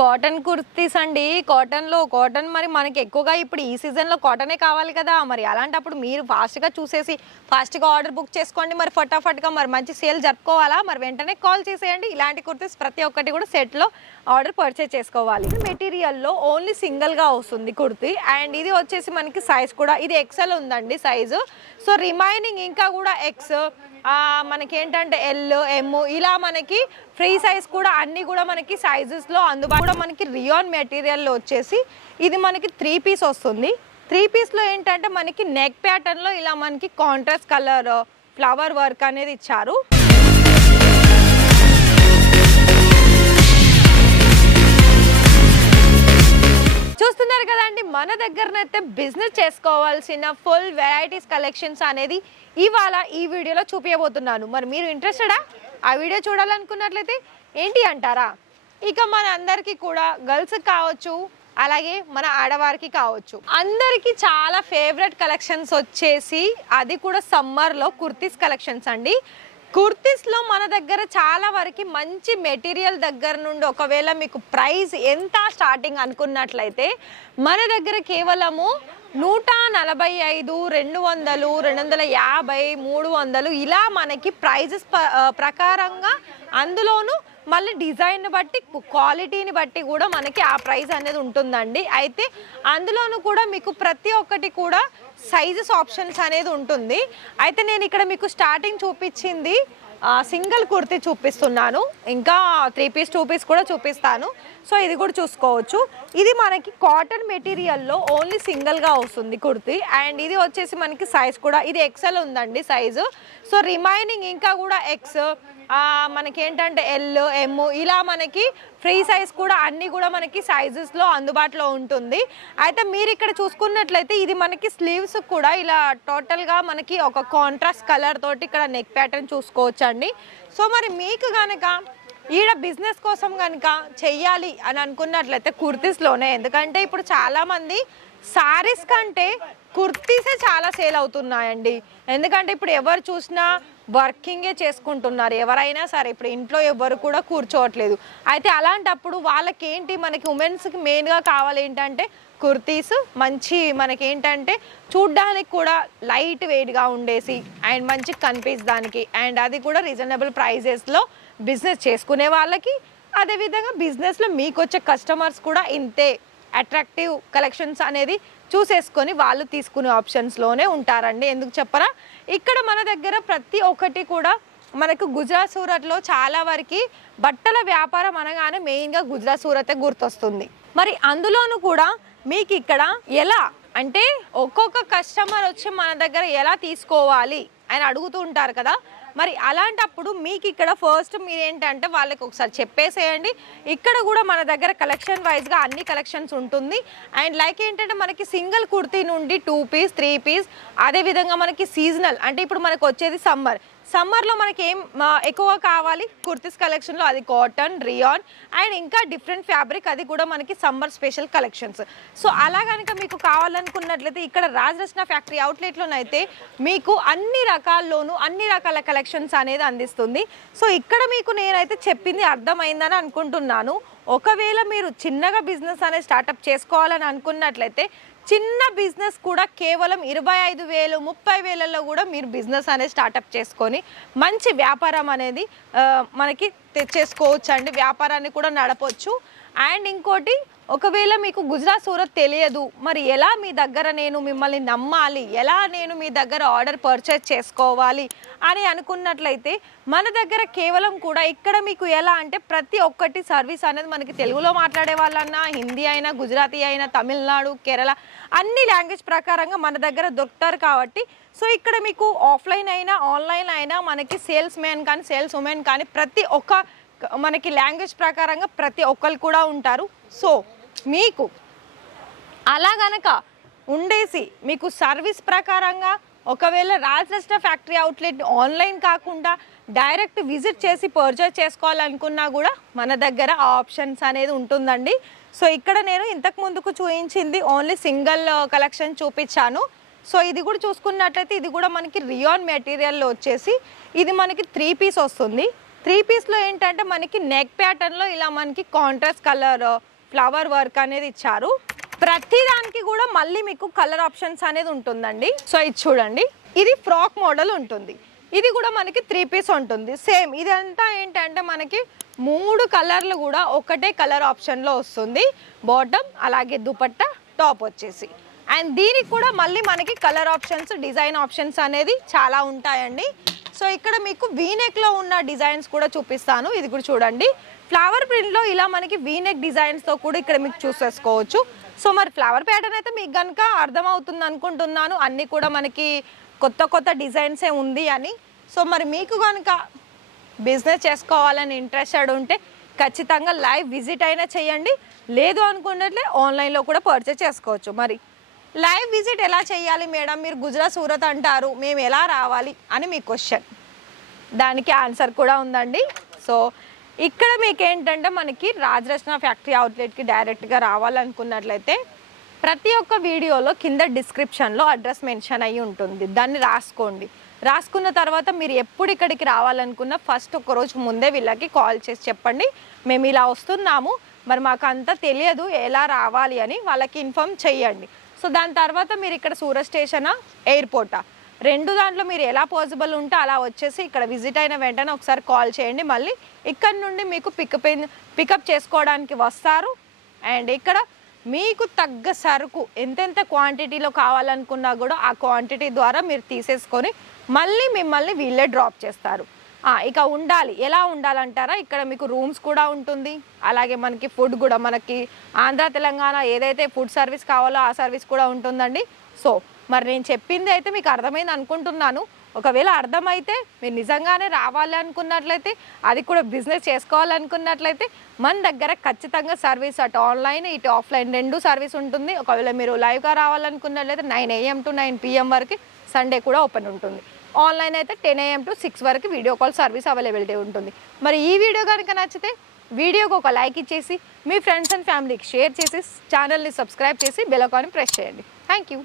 Cotton kurtis అండి. కాటన్లో cotton మరి మనకి ఎక్కువగా ఇప్పుడు ఈ సీజన్లో కాటనే కావాలి కదా. మరి అలాంటప్పుడు మీరు ఫాస్ట్గా చూసేసి ఫాస్ట్గా ఆర్డర్ బుక్ చేసుకోండి. మరి ఫటాఫట్గా మరి మంచి సేల్ జరుపుకోవాలా? మరి వెంటనే కాల్ చేసేయండి. ఇలాంటి కుర్తీస్ ప్రతి ఒక్కటి కూడా సెట్లో ఆర్డర్ పర్చేస్ చేసుకోవాలి. మెటీరియల్లో ఓన్లీ సింగిల్గా వస్తుంది కుర్తీ. అండ్ ఇది వచ్చేసి మనకి సైజ్ కూడా ఇది ఎక్సెల్ ఉందండి సైజు. సో రిమైనింగ్ ఇంకా కూడా ఎక్స్ మనకి ఏంటంటే ఎల్ ఎమ్ ఇలా మనకి ఫ్రీ సైజ్ కూడా అన్ని కూడా మనకి సైజెస్లో అందుబాటులో మనకి రియాన్ మెటీరియల్లో వచ్చేసి ఇది మనకి త్రీ పీస్ వస్తుంది. త్రీ పీస్లో ఏంటంటే మనకి నెక్ ప్యాటర్న్లో ఇలా మనకి కాంట్రాస్ట్ కలర్ ఫ్లవర్ వర్క్ అనేది ఇచ్చారు. దగ్గరనైతే బిజినెస్ చేసుకోవాల్సిన ఫుల్ వెరైటీస్ కలెక్షన్స్ అనేది ఇవాళ ఈ వీడియోలో చూపించబోతున్నాను మరి మీరు ఇంట్రెస్టెడా ఆ? వీడియో చూడాలనుకున్నట్లయితే ఏంటి అంటారా? ఇక మన అందరికీ కూడా గర్ల్స్ కావచ్చు అలాగే మన ఆడవారికి కావచ్చు. అందరికీ చాలా ఫేవరెట్ కలెక్షన్స్ వచ్చేసి అది కూడా సమ్మర్లో కుర్తీస్ కలెక్షన్స్ అండి. కుర్తీస్లో మన దగ్గర చాలా వరకు మంచి మెటీరియల్ దగ్గర నుండి ఒకవేళ మీకు ప్రైస్ ఎంత స్టార్టింగ్ అనుకున్నట్లయితే మన దగ్గర కేవలము నూట నలభై ఐదు రెండు వందలు రెండు వందల యాభై మూడు వందలు ఇలా మనకి ప్రైజెస్ ప్రకారంగా అందులోనూ మళ్ళీ డిజైన్ బట్టి క్వాలిటీని బట్టి కూడా మనకి ఆ ప్రైస్ అనేది ఉంటుందండి. అయితే అందులోనూ కూడా మీకు ప్రతి ఒక్కటి కూడా సైజెస్ ఆప్షన్స్ అనేది ఉంటుంది. అయితే నేను ఇక్కడ మీకు స్టార్టింగ్ చూపించింది సింగిల్ కుర్తీ చూపిస్తున్నాను. ఇంకా త్రీ పీస్ టూ పీస్ కూడా చూపిస్తాను. సో ఇది కూడా చూసుకోవచ్చు. ఇది మనకి కాటన్ మెటీరియల్లో ఓన్లీ సింగిల్గా వస్తుంది కుర్తీ. అండ్ ఇది వచ్చేసి మనకి సైజ్ కూడా ఇది ఎక్సెల్ ఉందండి సైజు సో రిమైనింగ్ ఇంకా కూడా ఎక్స్ మనకి ఏంటంటే ఎల్ ఎమ్ ఇలా మనకి ఫ్రీ సైజ్ కూడా అన్నీ కూడా మనకి సైజెస్లో అందుబాటులో ఉంటుంది. అయితే మీరు ఇక్కడ చూసుకున్నట్లయితే ఇది మనకి స్లీవ్స్ కూడా ఇలా టోటల్గా మనకి ఒక కాంట్రాస్ట్ కలర్ తోటి ఇక్కడ నెక్ ప్యాటర్న్ చూసుకోవచ్చండి. సో మరి మీకు కనుక ఈడ బిజినెస్ కోసం కనుక చెయ్యాలి అని అనుకున్నట్లయితే కుర్తీస్లోనే ఎందుకంటే ఇప్పుడు చాలామంది సారీస్ కంటే కుర్తీసే చాలా సేల్ అవుతున్నాయండి. ఎందుకంటే ఇప్పుడు ఎవరు చూసినా వర్కింగే చేసుకుంటున్నారు. ఎవరైనా సరే ఇప్పుడు ఇంట్లో ఎవరు కూడా కూర్చోవట్లేదు. అయితే అలాంటప్పుడు వాళ్ళకి ఏంటి మనకి ఉమెన్స్కి మెయిన్గా కావాలి ఏంటంటే కుర్తీస్ మంచి మనకి ఏంటంటే చూడ్డానికి కూడా లైట్ వెయిట్గా ఉండేసి అండ్ మంచి కనిపించడానికి అండ్ అది కూడా రీజనబుల్ ప్రైజెస్లో బిజినెస్ చేసుకునే వాళ్ళకి. అదేవిధంగా బిజినెస్లో మీకు వచ్చే కస్టమర్స్ కూడా ఇంతే. అట్రాక్టివ్ కలెక్షన్స్ అనేది చూసేసుకొని వాళ్ళు తీసుకునే ఆప్షన్స్లోనే ఉంటారండి. ఎందుకు చెప్పరా ఇక్కడ మన దగ్గర ప్రతి ఒక్కటి కూడా మనకు గుజరాత్ సూరత్లో చాలా వరకు బట్టల వ్యాపారం అనగానే మెయిన్గా గుజరాత్ సూరతే గుర్తొస్తుంది. మరి అందులోనూ కూడా మీకు ఇక్కడ ఎలా అంటే ఒక్కొక్క కస్టమర్ వచ్చి మన దగ్గర ఎలా తీసుకోవాలి అని అడుగుతూ ఉంటారు కదా. మరి అలాంటప్పుడు మీకు ఇక్కడ ఫస్ట్ మీరు ఏంటంటే వాళ్ళకి ఒకసారి చెప్పేసేయండి. ఇక్కడ కూడా మన దగ్గర కలెక్షన్ వైజ్గా అన్ని కలెక్షన్స్ ఉంటుంది. అండ్ లైక్ ఏంటంటే మనకి సింగిల్ కుర్తీ నుండి టూ పీస్ త్రీ పీస్ అదేవిధంగా మనకి సీజనల్ అంటే ఇప్పుడు మనకు వచ్చేది సమ్మర్ సమ్మర్లో మనకి ఏం ఎక్కువ కావాలి కుర్తీస్ కలెక్షన్లో అది కాటన్ రియాన్ అండ్ ఇంకా డిఫరెంట్ ఫ్యాబ్రిక్ అది కూడా మనకి సమ్మర్ స్పెషల్ కలెక్షన్స్. సో అలా కనుక మీకు కావాలనుకున్నట్లయితే ఇక్కడ రాజరత్న ఫ్యాక్టరీ అవుట్లెట్లోనైతే మీకు అన్ని రకాల్లోనూ అన్ని రకాల కలెక్షన్స్ అనేది అందిస్తుంది. సో ఇక్కడ మీకు నేనైతే చెప్పింది అర్థమైందని అనుకుంటున్నాను. ఒకవేళ మీరు చిన్నగా బిజినెస్ అనేది స్టార్టప్ చేసుకోవాలని అనుకున్నట్లయితే చిన్న బిజినెస్ కూడా కేవలం ఇరవై ఐదు వేలు ముప్పై వేలలో కూడా మీరు బిజినెస్ అనేది స్టార్టప్ చేసుకొని మంచి వ్యాపారం అనేది మనకి తెచ్చేసుకోవచ్చు అండి వ్యాపారాన్ని కూడా నడపచ్చు. అండ్ ఇంకోటి ఒకవేళ మీకు గుజరాత్ సూరత్ తెలియదు మరి ఎలా మీ దగ్గర నేను మిమ్మల్ని నమ్మాలి? ఎలా నేను మీ దగ్గర ఆర్డర్ పర్చేస్ చేసుకోవాలి? అని అనుకున్నట్లయితే మన దగ్గర కేవలం కూడా ఇక్కడ మీకు ఎలా అంటే ప్రతి ఒక్కటి సర్వీస్ అనేది మనకి తెలుగులో మాట్లాడే వాళ్ళన్నా హిందీ అయినా గుజరాతీ అయినా తమిళనాడు కేరళ అన్ని లాంగ్వేజ్ ప్రకారంగా మన దగ్గర దొరుకుతారు కాబట్టి. సో ఇక్కడ మీకు ఆఫ్లైన్ అయినా ఆన్లైన్ అయినా మనకి సేల్స్ మ్యాన్ కానీ సేల్స్ ఉమెన్ కానీ ప్రతి ఒక్క మనకి లాంగ్వేజ్ ప్రకారంగా ప్రతి ఒక్కరు కూడా ఉంటారు. సో మీకు అలా గనక ఉండేసి మీకు సర్వీస్ ప్రకారంగా ఒకవేళ రాజరష్ట ఫ్యాక్టరీ అవుట్లెట్ ఆన్లైన్ కాకుండా డైరెక్ట్ విజిట్ చేసి పర్చేస్ చేసుకోవాలనుకున్నా కూడా మన దగ్గర ఆ ఆప్షన్స్ అనేది ఉంటుందండి. సో ఇక్కడ నేను ఇంతకు ముందుకు చూపించింది ఓన్లీ సింగిల్ కలెక్షన్ చూపించాను. సో ఇది కూడా చూసుకున్నట్లయితే ఇది కూడా మనకి రియాన్ మెటీరియల్లో వచ్చేసి ఇది మనకి త్రీ పీస్ వస్తుంది. త్రీ పీస్లో ఏంటంటే మనకి నెక్ ప్యాటర్న్లో ఇలా మనకి కాంట్రాస్ట్ కలర్ ఫ్లవర్ వర్క్ అనేది ఇచ్చారు. ప్రతి దానికి కూడా మళ్ళీ మీకు కలర్ ఆప్షన్స్ అనేది ఉంటుందండి. సో ఇది చూడండి. ఇది ఫ్రాక్ మోడల్ ఉంటుంది. ఇది కూడా మనకి త్రీ పీస్ ఉంటుంది. సేమ్ ఇదంతా ఏంటంటే మనకి మూడు కలర్లు కూడా ఒకటే కలర్ ఆప్షన్లో వస్తుంది. బాటమ్ అలాగే దుపట్టా టాప్ వచ్చేసి. అండ్ దీనికి కూడా మళ్ళీ మనకి కలర్ ఆప్షన్స్ డిజైన్ ఆప్షన్స్ అనేది చాలా ఉంటాయండి. సో ఇక్కడ మీకు వీనెక్లో ఉన్న డిజైన్స్ కూడా చూపిస్తాను. ఇది కూడా చూడండి. ఫ్లవర్ ప్రింట్లో ఇలా మనకి వీనెక్ డిజైన్స్తో కూడా ఇక్కడ మీకు చూసేసుకోవచ్చు. సో మరి ఫ్లవర్ ప్యాటర్న్ అయితే మీకు కనుక అర్థమవుతుంది అనుకుంటున్నాను. అన్నీ కూడా మనకి కొత్త కొత్త డిజైన్సే ఉంది అని. సో మరి మీకు కనుక బిజినెస్ చేసుకోవాలని ఇంట్రెస్టెడ్ ఉంటే ఖచ్చితంగా లైవ్ విజిట్ అయినా చేయండి. లేదు అనుకున్నట్లే ఆన్లైన్లో కూడా పర్చేస్ చేసుకోవచ్చు. మరి లైవ్ విజిట్ ఎలా చేయాలి మేడం? మీరు గుజరాత్ సూరత్ అంటారు మేము ఎలా రావాలి అని మీ క్వశ్చన్. దానికి ఆన్సర్ కూడా ఉందండి. సో ఇక్కడ మీకు ఏంటంటే మనకి రాజరత్న ఫ్యాక్టరీ అవుట్లెట్కి డైరెక్ట్గా రావాలనుకున్నట్లయితే ప్రతి ఒక్క వీడియోలో కింద డిస్క్రిప్షన్లో అడ్రస్ మెన్షన్ అయ్యి ఉంటుంది. దాన్ని రాసుకోండి. రాసుకున్న తర్వాత మీరు ఎప్పుడు ఇక్కడికి రావాలనుకున్న ఫస్ట్ ఒక రోజు ముందే వీళ్ళకి కాల్ చేసి చెప్పండి. మేము ఇలా వస్తున్నాము మరి మాకు అంతా తెలియదు ఎలా రావాలి అని వాళ్ళకి ఇన్ఫామ్ చేయండి సో దాని తర్వాత మీరు ఇక్కడ సూరత్ స్టేషనా? ఎయిర్పోర్టా? రెండు దాంట్లో మీరు ఎలా పాసిబుల్ ఉంటే అలా వచ్చేసి ఇక్కడ విజిట్ అయిన వెంటనే ఒకసారి కాల్ చేయండి. మళ్ళీ ఇక్కడ నుండి మీకు పికప్ పికప్ చేసుకోవడానికి వస్తారు. అండ్ ఇక్కడ మీకు తగ్గ సరుకు ఎంతెంత క్వాంటిటీలో కావాలనుకున్నా కూడా ఆ క్వాంటిటీ ద్వారా మీరు తీసేసుకొని మళ్ళీ మిమ్మల్ని వీళ్ళే డ్రాప్ చేస్తారు. ఇక ఉండాలి. ఎలా ఉండాలంటారా? ఇక్కడ మీకు రూమ్స్ కూడా ఉంటుంది. అలాగే మనకి ఫుడ్ కూడా మనకి ఆంధ్ర తెలంగాణ ఏదైతే ఫుడ్ సర్వీస్ కావాలో ఆ సర్వీస్ కూడా ఉంటుందండి. సో మరి నేను చెప్పింది అయితే మీకు అర్థమైంది అనుకుంటున్నాను. ఒకవేళ అర్థమైతే మీరు నిజంగానే రావాలి అనుకున్నట్లయితే అది కూడా బిజినెస్ చేసుకోవాలనుకున్నట్లయితే మన దగ్గర ఖచ్చితంగా సర్వీస్ అటు ఆన్లైన్ ఇటు ఆఫ్లైన్ రెండు సర్వీస్ ఉంటుంది. ఒకవేళ మీరు లైవ్గా రావాలనుకున్నట్లయితే nine AM to nine PM వరకు సండే కూడా ఓపెన్ ఉంటుంది. ఆన్లైన్ అయితే టెన్ ఏఎం టు సిక్స్ వరకు వీడియో కాల్ సర్వీస్ అవైలబిలిటీ ఉంటుంది. మరి ఈ వీడియో కనుక నచ్చితే వీడియోకి ఒక లైక్ ఇచ్చేసి మీ ఫ్రెండ్స్ అండ్ ఫ్యామిలీకి షేర్ చేసి ఛానల్ని సబ్స్క్రైబ్ చేసి బెలకాన్ని ప్రెస్ చేయండి. Thank you